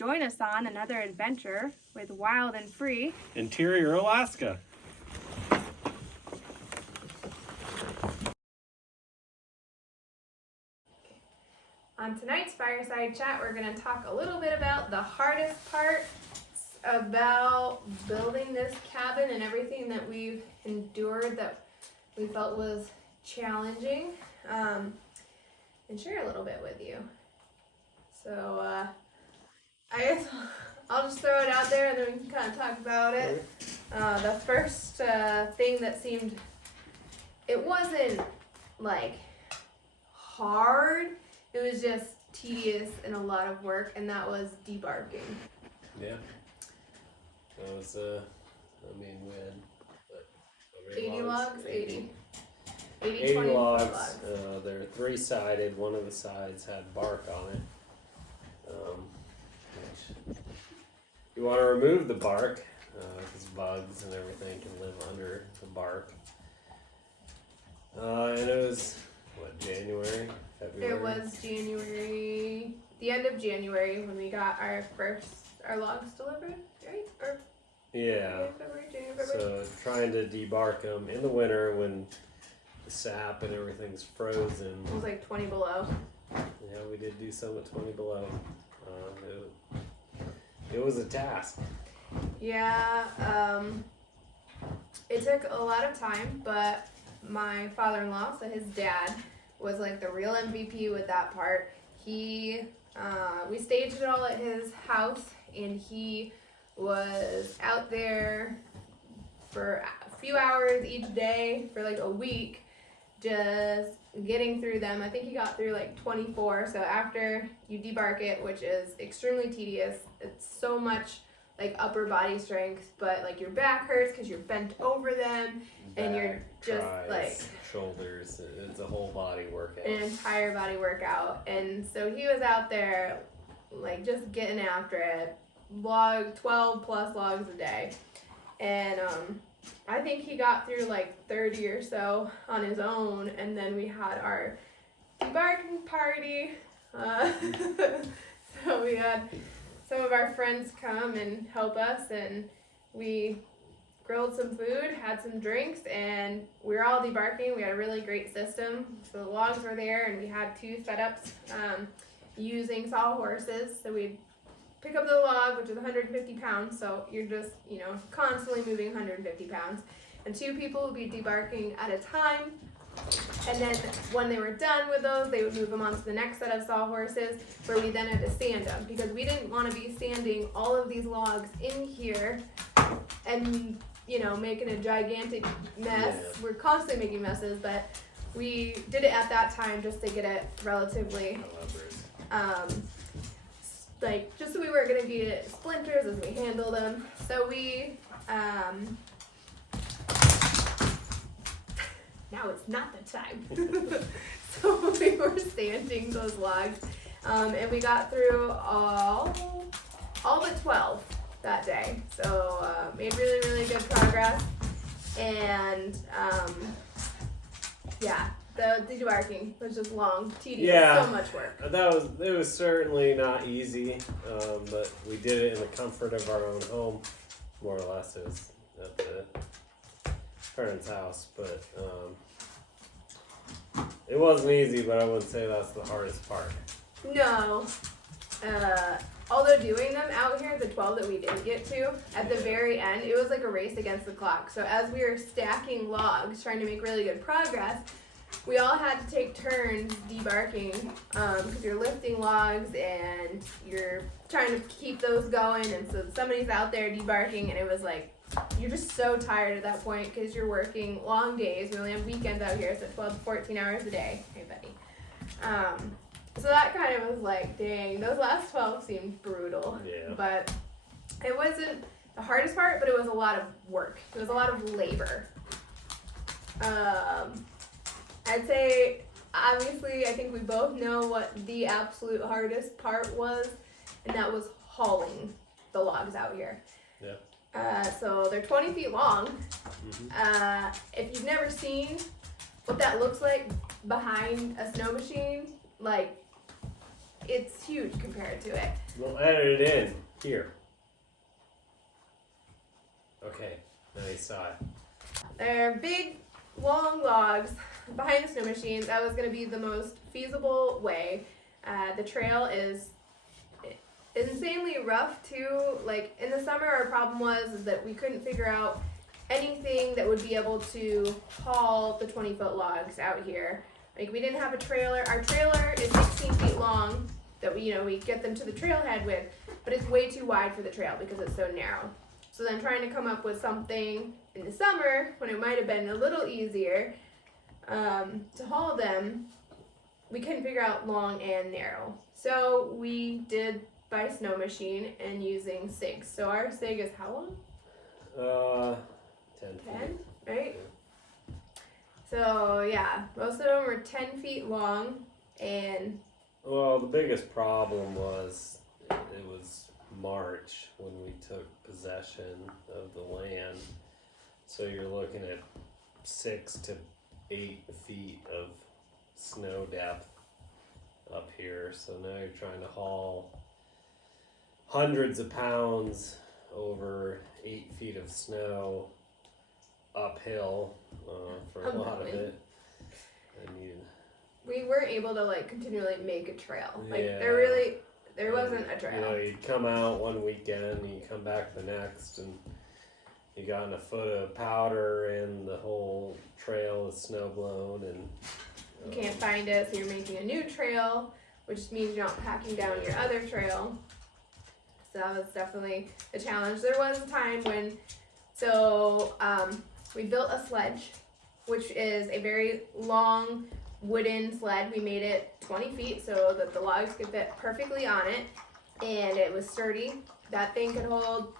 Join us on another adventure with Wild and Free, Interior Alaska. On tonight's Fireside Chat, we're going to talk a little bit about the hardest part about building this cabin and everything that we've endured that we felt was challenging, and share a little bit with you. So I guess I'll just throw it out there and then we can kind of talk about it. The first thing that seemed, it wasn't like hard, it was just tedious and a lot of work, and that was debarking. Yeah. That was, we had, what, 80 logs? 80 20 logs. They're three-sided. One of the sides had bark on it. Which you want to remove the bark, because bugs and everything can live under the bark. And it was, January? February? It was January, the end of January when we got our logs delivered, right? Or yeah. January. So trying to debark them in the winter when the sap and everything's frozen. It was like 20 below. Yeah, we did do some at 20 below. It was a task. Yeah, it took a lot of time, but my father-in-law, so his dad, was like the real MVP with that part. We staged it all at his house, and he was out there for a few hours each day for like a week, just getting through them. I think he got through like 24. So after you debark it, which is extremely tedious, it's so much like upper body strength, but like your back hurts because you're bent over them, and you're just tries, like shoulders. It's a whole body workout. An entire body workout. And so he was out there like just getting after it, 12 plus logs a day, and I think he got through like 30 or so on his own, and then we had our debarking party. So we had some of our friends come and help us, and we grilled some food, had some drinks, and we were all debarking. We had a really great system. So the logs were there, and we had two setups using sawhorses. So we'd pick up the log, which is 150 pounds, so you're just, constantly moving 150 pounds. And two people would be debarking at a time. And then when they were done with those, they would move them on to the next set of sawhorses, where we then had to sand them, because we didn't want to be sanding all of these logs in here and, making a gigantic mess. Yeah. We're constantly making messes, but we did it at that time just to get it relatively just so we weren't going to get splinters as we handle them. So we, now it's not the time. So we were sanding those logs, and we got through all but 12 that day. So made really, really good progress. And the debarking was just long, tedious, so much work. It was certainly not easy, but we did it in the comfort of our own home, more or less. It was at the parents' house, but it wasn't easy, but I wouldn't say that's the hardest part. No. Although doing them out here, the 12 that we did get to, at the very end, it was like a race against the clock. So as we were stacking logs, trying to make really good progress, we all had to take turns debarking, because you're lifting logs and you're trying to keep those going, and so somebody's out there debarking, and it was like, you're just so tired at that point because you're working long days. We only have weekends out here, so 12 to 14 hours a day. Hey, buddy. So that kind of was like, dang, those last 12 seemed brutal. Yeah. But it wasn't the hardest part, but it was a lot of work. It was a lot of labor. I'd say, obviously, I think we both know what the absolute hardest part was, and that was hauling the logs out here. Yeah. So they're 20 feet long. Mm-hmm. If you've never seen what that looks like behind a snow machine, like, it's huge compared to it. We'll edit it in here. Okay, now you saw it. They're big, long logs behind the snow machine. That was going to be the most feasible way. The trail is insanely rough too. Like in the summer, our problem was that we couldn't figure out anything that would be able to haul the 20-foot logs out here. Like we didn't have a trailer. Our trailer is 16 feet long that we get them to the trailhead with, but it's way too wide for the trail because it's so narrow. So then trying to come up with something in the summer when it might have been a little easier to haul them, we couldn't figure out long and narrow. So we did by snow machine and using SIGs. So our SIG is how long? 10 feet. 10, right? So yeah, most of them were 10 feet long, and Well, the biggest problem was it was March when we took possession of the land. So you're looking at 6 to 8 feet of snow depth up here. So now you're trying to haul hundreds of pounds over 8 feet of snow uphill for a lot of it. And we weren't able to like continually make a trail. Like Yeah. there wasn't a trail. you'd come out one weekend and you come back the next and you got a foot of powder and the whole trail is snow blown and You can't find it, so you're making a new trail, which means you're not packing down your other trail. So that was definitely a challenge. There was a time when, we built a sledge, which is a very long wooden sled. We made it 20 feet so that the logs could fit perfectly on it, and it was sturdy. That thing could hold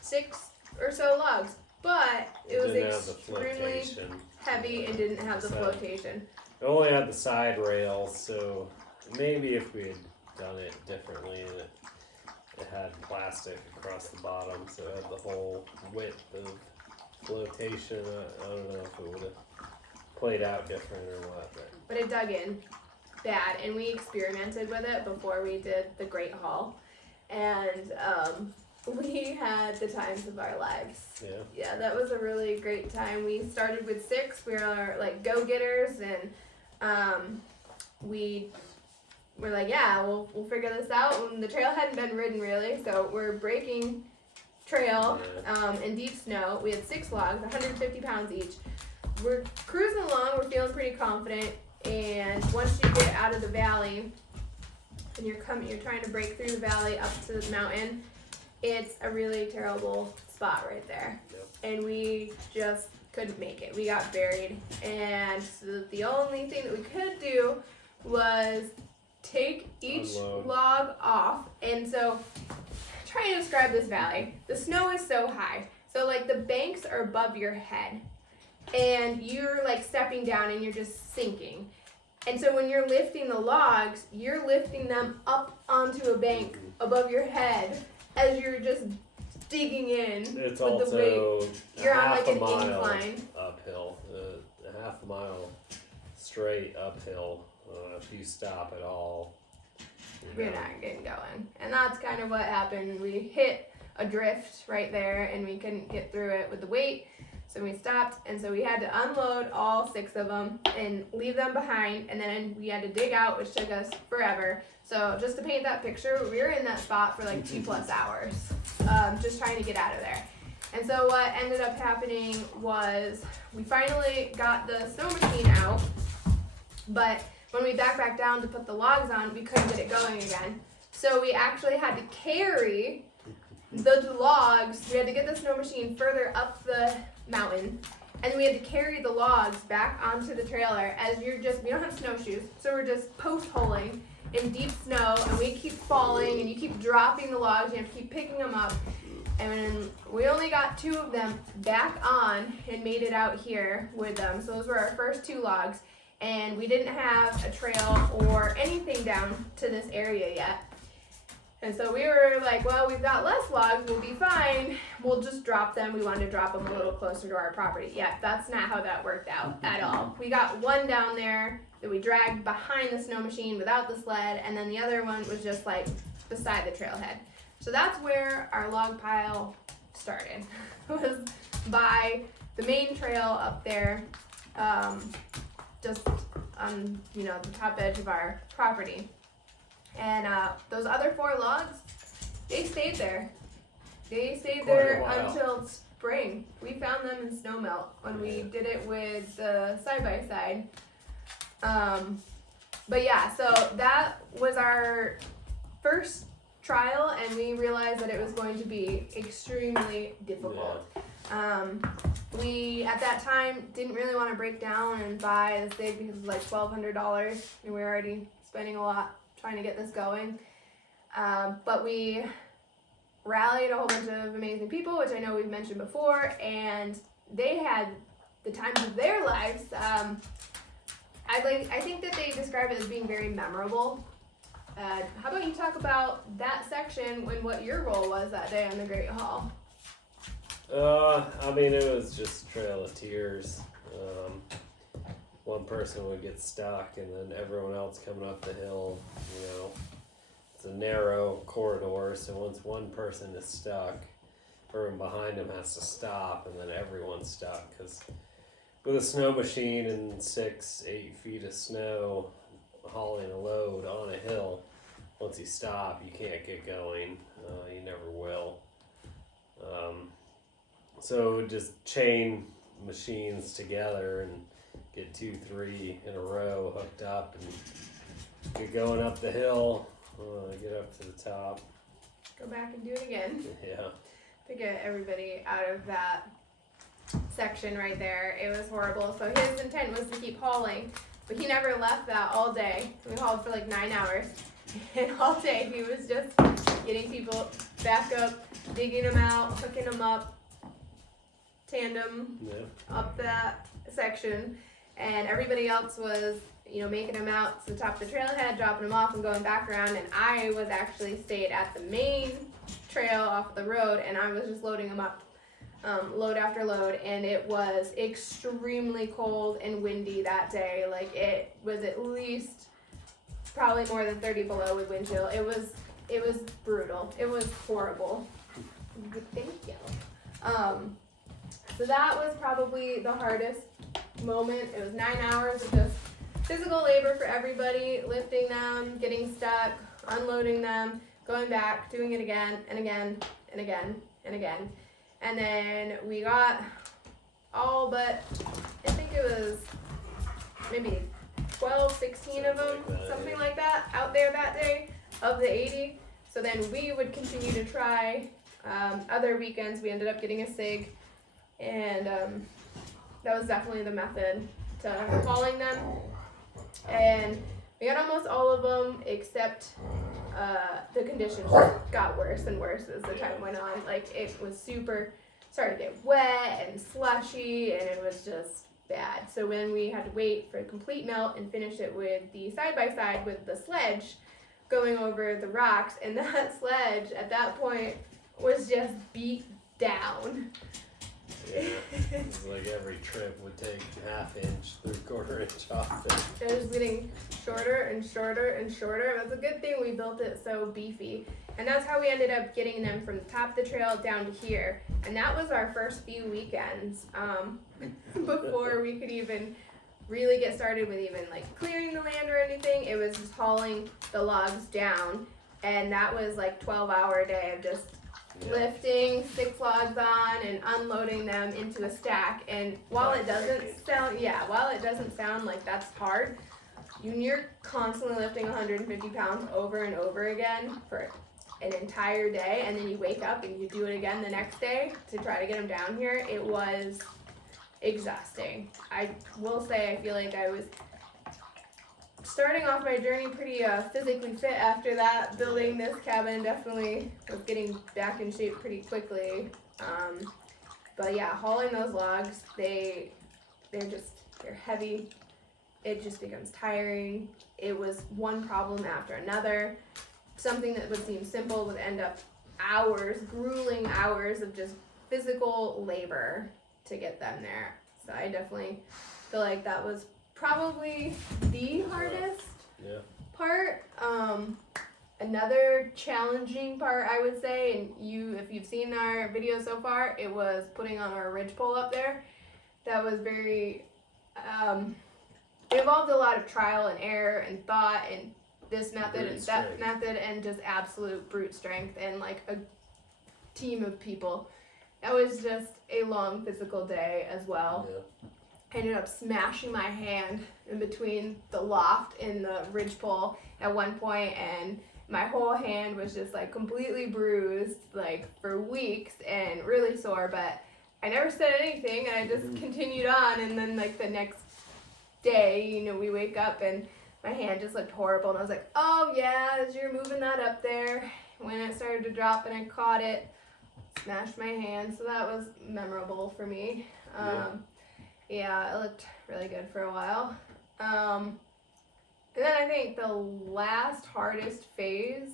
6 or so logs, but it was didn't have the extremely flotation. heavy and didn't have the So- flotation. It only had the side rails, so maybe if we had done it differently and it had plastic across the bottom, so it had the whole width of flotation. I don't know if it would have played out different or what. But it dug in bad, and we experimented with it before we did the Great Haul, and we had the times of our lives. Yeah, that was a really great time. We started with 6. We were like go-getters, and we were like, yeah, we'll figure this out. And the trail hadn't been ridden really, so we're breaking trail in deep snow. We had 6 logs, 150 pounds each. We're cruising along. We're feeling pretty confident, and once you get out of the valley and you're trying to break through the valley up to the mountain, it's a really terrible spot right there. Yep. And we just couldn't make it. We got buried, and so the only thing that we could do was take each Unload. log off. And so trying to describe this valley, the snow is so high, so like the banks are above your head, and you're like stepping down and you're just sinking. And so when you're lifting the logs, you're lifting them up onto a bank above your head as you're just digging in It's with the weight. also You're on half like a an mile incline. uphill, a half a mile straight uphill. If you stop at all, We're not getting going. And that's kind of what happened. We hit a drift right there, and we couldn't get through it with the weight. So we stopped, and so we had to unload all 6 of them and leave them behind, and then we had to dig out, which took us forever. So just to paint that picture, we were in that spot for like 2+ hours, just trying to get out of there. And so what ended up happening was we finally got the snow machine out, but when we back down to put the logs on, we couldn't get it going again. So we actually had to carry the logs. We had to get the snow machine further up the mountain, and we had to carry the logs back onto the trailer as we don't have snowshoes, so we're just post-holing in deep snow, and we keep falling, and you keep dropping the logs, and you have to keep picking them up. And we only got 2 of them back on and made it out here with them. So those were our first 2 logs, and we didn't have a trail or anything down to this area yet. And so we were like, well, we've got less logs, we'll be fine. We'll just drop them. We wanted to drop them a little closer to our property. Yeah, that's not how that worked out at all. We got 1 down there that we dragged behind the snow machine without the sled, and then the other one was just like beside the trailhead. So that's where our log pile started. Was by the main trail up there, just on the top edge of our property. And those other 4 logs, they stayed there. They stayed there until spring. We found them in snowmelt when we did it with the side-by-side. But yeah, so that was our first trial, and we realized that it was going to be extremely difficult. We at that time didn't really want to break down and buy the SIG because it was like $1,200, and we were already spending a lot trying to get this going. But we rallied a whole bunch of amazing people, which I know we've mentioned before, and they had the times of their lives. I think that they describe it as being very memorable. How about you talk about that section and what your role was that day on the Great Hall? I mean, it was just Trail of Tears. One person would get stuck, and then everyone else coming up the hill, it's a narrow corridor, so once one person is stuck, everyone behind him has to stop, and then everyone's stuck, because with a snow machine and 6-8 feet of snow hauling a load on a hill, once you stop, you can't get going. You never will. So just chain machines together and get 2-3 in a row hooked up and get going up the hill, get up to the top. Go back and do it again. Yeah. To get everybody out of that section right there. It was horrible. So his intent was to keep hauling, but he never left that all day. We hauled for like 9 hours. And all day he was just getting people back up, digging them out, hooking them up, tandem up that section. And everybody else was, making them out to the top of the trailhead, dropping them off and going back around. And I was actually stayed at the main trail off the road, and I was just loading them up, load after load. And it was extremely cold and windy that day. Like, it was at least probably more than 30 below with wind chill. It was brutal. It was horrible. Thank you. So that was probably the hardest moment. It was 9 hours of just physical labor for everybody, lifting them, getting stuck, unloading them, going back, doing it again and again and again and again. And then we got all but, I think it was maybe 12, 16 of them, something like that, out there that day of the 80. So then we would continue to try. Other weekends we ended up getting a SIG, and that was definitely the method to hauling them. And we got almost all of them, except the conditions got worse and worse as the time went on. Like, it was started to get wet and slushy, and it was just bad. So when we had to wait for a complete melt and finish it with the side-by-side with the sledge going over the rocks, and that sledge at that point was just beat down. Yeah, it was like every trip would take ½ inch, 3/4 inch off it. It was getting shorter and shorter and shorter. That's a good thing we built it so beefy. And that's how we ended up getting them from the top of the trail down to here. And that was our first few weekends before we could even really get started with even like clearing the land or anything. It was just hauling the logs down. And that was like 12-hour day of just lifting 6 logs on and unloading them into a stack. And while it doesn't sound like that's hard, you're constantly lifting 150 pounds over and over again for an entire day, and then you wake up and you do it again the next day to try to get them down here. It was exhausting. I will say I feel like I was starting off my journey pretty physically fit after that. Building this cabin definitely was getting back in shape pretty quickly. But yeah, hauling those logs, they're heavy. It just becomes tiring. It was one problem after another. Something that would seem simple would end up grueling hours of just physical labor to get them there. So I definitely feel like that was probably the hardest Yeah. part. Another challenging part, I would say, and if you've seen our video so far, it was putting on our ridgepole up there. That was very, it involved a lot of trial and error and thought and this method and that method and just absolute brute strength and like a team of people. That was just a long physical day as well. Yeah. I ended up smashing my hand in between the loft and the ridgepole at one point, and my whole hand was just like completely bruised like for weeks and really sore, but I never said anything and I just continued on. And then like the next day, you know, we wake up and my hand just looked horrible, and I was like, oh yeah, as you're moving that up there, when it started to drop and I caught it, smashed my hand. So that was memorable for me. Yeah, it looked really good for a while. And then I think the last hardest phase,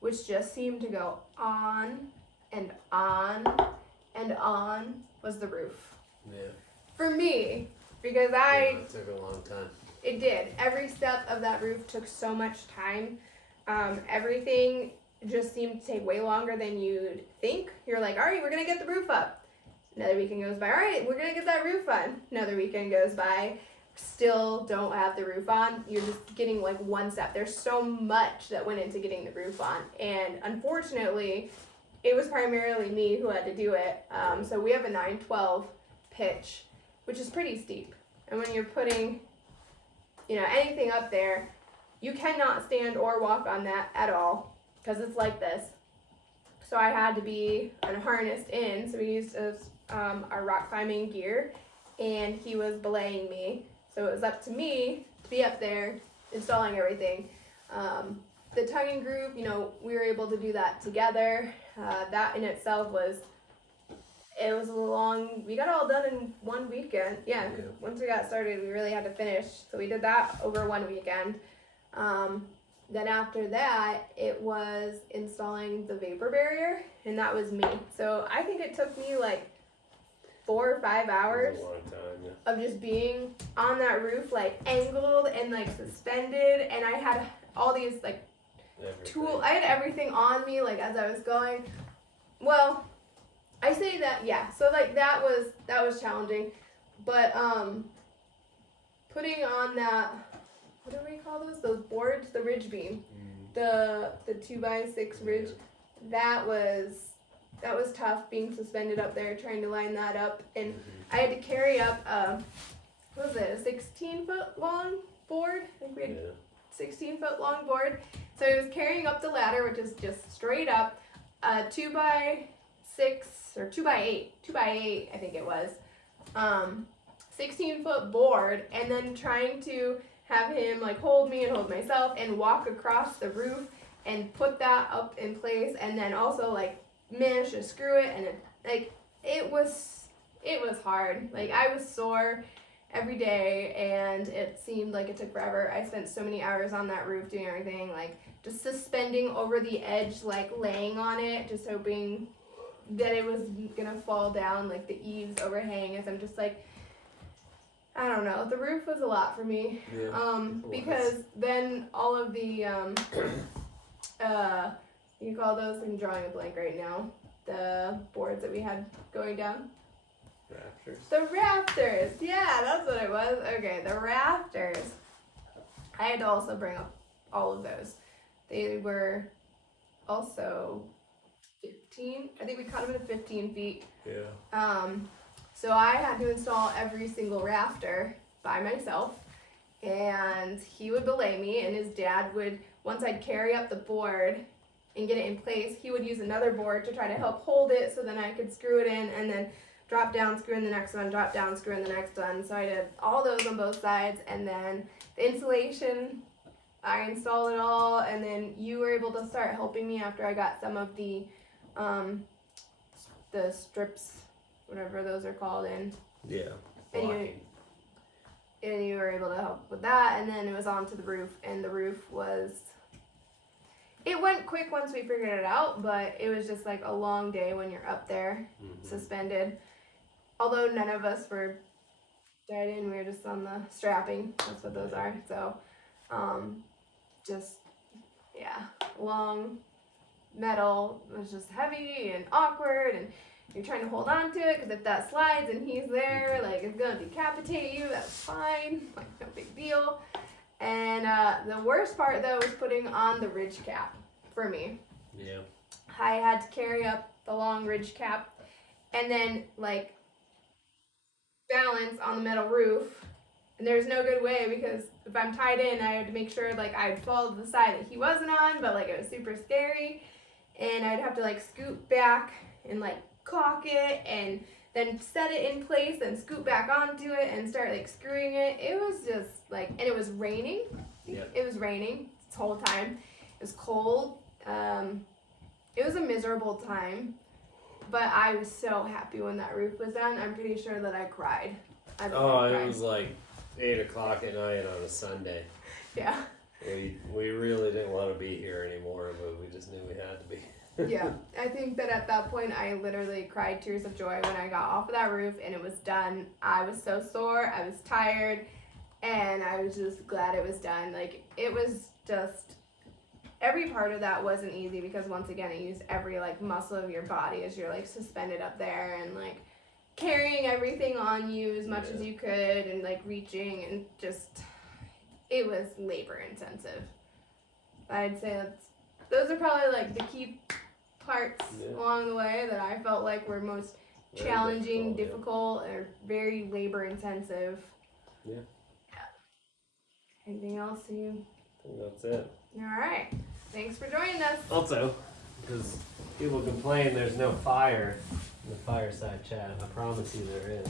which just seemed to go on and on and on, was the roof. Yeah. For me, because It took a long time. It did. Every step of that roof took so much time. Everything just seemed to take way longer than you'd think. You're like, all right, we're going to get the roof up. Another weekend goes by. All right, we're going to get that roof on. Another weekend goes by. Still don't have the roof on. You're just getting like one step. There's so much that went into getting the roof on. And unfortunately, it was primarily me who had to do it. So we have a 912 pitch, which is pretty steep. And when you're putting, you know, anything up there, you cannot stand or walk on that at all because it's like this. So I had to be harnessed in. So we used our rock climbing gear, and he was belaying me. So it was up to me to be up there installing everything. The tugging group, you know, we were able to do that together. That in itself was a long, we got it all done in one weekend. Yeah, once we got started, we really had to finish. So we did that over one weekend. Then after that, it was installing the vapor barrier, and that was me. So I think it took me like 4 or 5 hours A long time, yeah. of just being on that roof, like angled and like suspended, and I had all these like I had everything on me like as I was going. Well, I say that, yeah, so like that was challenging, but putting on that, what do we call those boards, the ridge beam, the 2x6 ridge, that was tough, being suspended up there trying to line that up. And I had to carry up what was it, a 16-foot long board? I think we had 16-foot long board. So I was carrying up the ladder, which is just straight up, 2x6 or 2x8 I think it was, 16-foot board, and then trying to have him like hold me and hold myself and walk across the roof and put that up in place, and then also like manage to screw it, and it was hard. Like I was sore every day, and it seemed like it took forever. I spent so many hours on that roof doing everything, like just suspending over the edge, like laying on it, just hoping that it was gonna fall down, like the eaves overhang, as I'm just like, I don't know. The roof was a lot for me, because then all of the you call those? I'm drawing a blank right now. The boards that we had going down. Rafters. The rafters. Yeah, that's what it was. Okay, the rafters. I had to also bring up all of those. They were also 15. I think we caught them at 15 feet. Yeah. So I had to install every single rafter by myself, and he would belay me, and his dad would, once I'd carry up the board and get it in place, he would use another board to try to help hold it so then I could screw it in, and then drop down, screw in the next one, drop down, screw in the next one. So I did all those on both sides, and then the insulation, I installed it all, and then you were able to start helping me after I got some of the strips, whatever those are called, in. Yeah. And you were able to help with that, and then it was onto the roof, and the roof it went quick once we figured it out, but it was just like a long day when you're up there suspended. Although none of us were right in. We were just on the strapping. That's what those are. So, just, yeah, long metal. It was just heavy and awkward, and you're trying to hold on to it because if that slides and he's there, like, it's gonna decapitate you. That's fine, like, no big deal. And the worst part though was putting on the ridge cap for me. Yeah. I had to carry up the long ridge cap and then like balance on the metal roof. And there's no good way because if I'm tied in, I had to make sure like I'd fall to the side that he wasn't on, but like it was super scary. And I'd have to like scoot back and like caulk it and then set it in place and scoot back onto it and start like screwing it. It was just like, and it was raining. Yep. It was raining this whole time. It was cold. It was a miserable time, but I was so happy when that roof was done. I'm pretty sure that I cried. I cried. It was like 8 o'clock at night on a Sunday. Yeah. We really didn't want to be here anymore, but we just knew we had to be. Yeah, I think that at that point I literally cried tears of joy when I got off of that roof and it was done. I was so sore, I was tired, and I was just glad it was done. Like, it was just, every part of that wasn't easy because once again it used every like muscle of your body as you're like suspended up there and like carrying everything on you as much as you could and like reaching and just, it was labor intensive. I'd say those are probably like the key parts along the way that I felt like were most challenging, difficult, or very labor intensive. Yeah. Anything else you? I think that's it. All right. Thanks for joining us. Also, because people complain there's no fire in the Fireside chat, I promise you there is.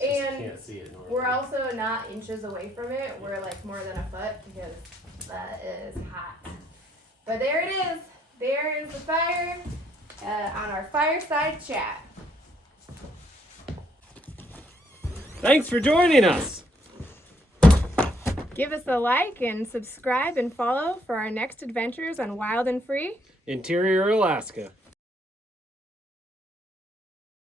Just And can't see it normally. we're also not inches away from it. We're like more than a foot because that is hot. But there it is. There is the fire on our Fireside chat. Thanks for joining us. Give us a like and subscribe and follow for our next adventures on Wild and Free. Interior Alaska.